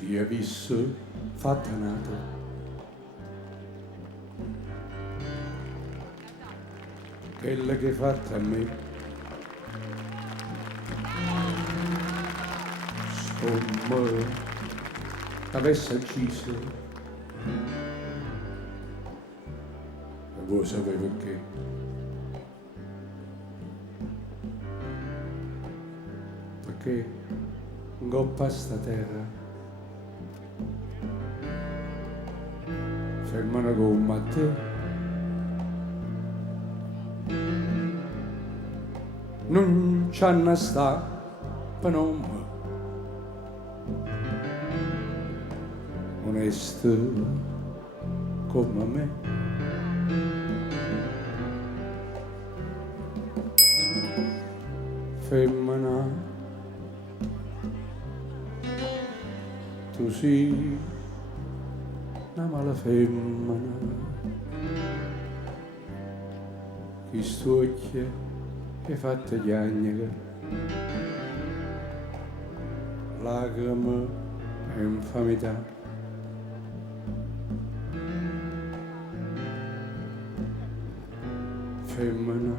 si è visto fatta nato, quella che hai fatta a me, insomma, avesse ucciso, e voi sapete perché. Perché ingoppa sta terra, fermano come a te, non c'hanno sta penoma, onesto come me. Femmina, tu sei una mala femmina, chi stuocchia e fatta chiagnaga, lacrime e infamità. Femmina,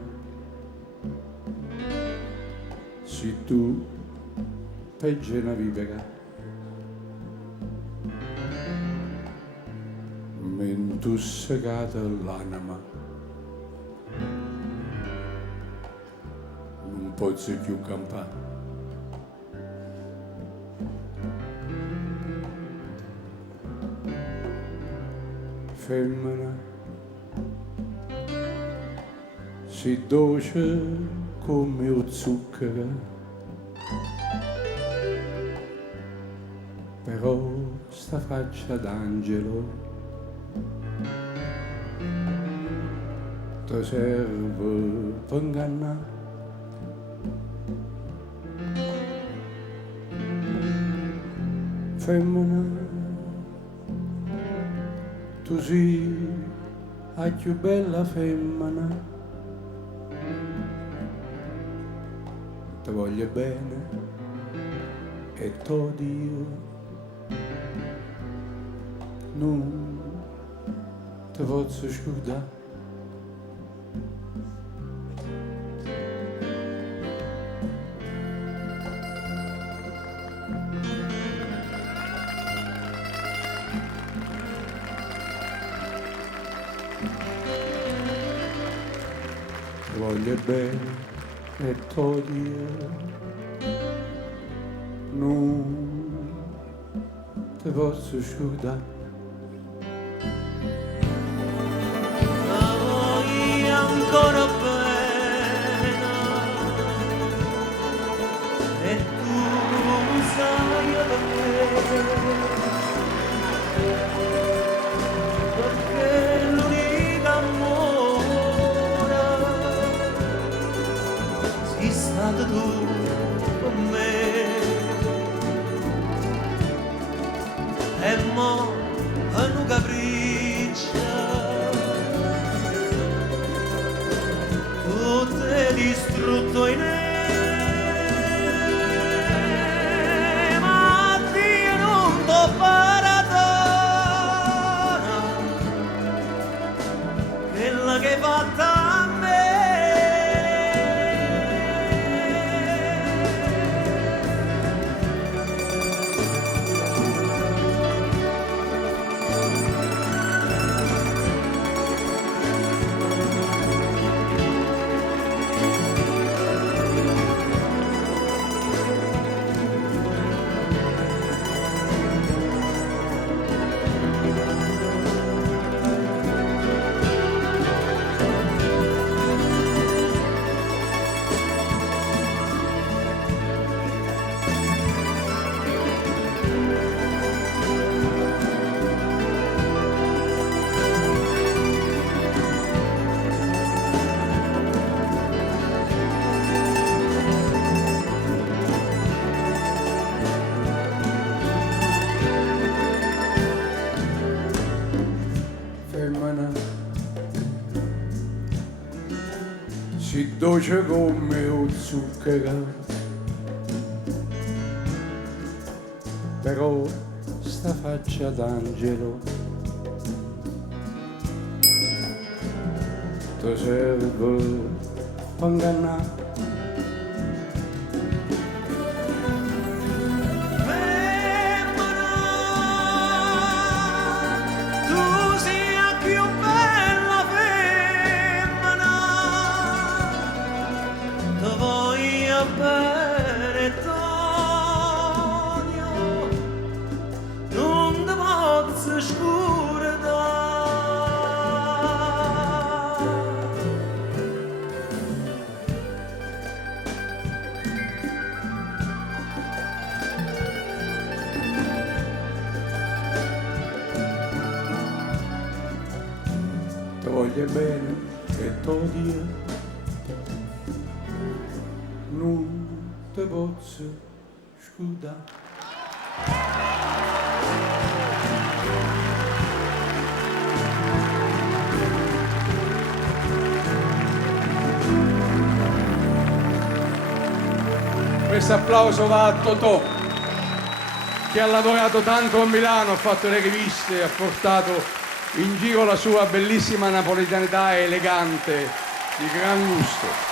se tu peggio una vipera, m'intussicata l'anima, non posso più campare. Femmina, si dolce come il zucchero, però sta faccia d'angelo ti serve per ingannare. Femmina, tu sei la più bella femmina, ti voglio bene e t'odio, non ti posso scordare. Ti voglio bene e t'odio, non ti posso scordare. Ancora bene e tu sai perché l'unica amore sei stato tu con me e mo' hanno capriccia distrutto in me, ma Dio non t'ho perdona, quella che hai fatta a me. Si dolce come il zucchero, però questa faccia d'angelo, tuo cervello può ingannare. Bene, Tonio, non ti posso scordare. Ti voglio bene e t'odio, non te posso scordare. Questo applauso va a Totò, che ha lavorato tanto a Milano, ha fatto le riviste, ha portato in giro la sua bellissima napoletanità elegante, di gran gusto.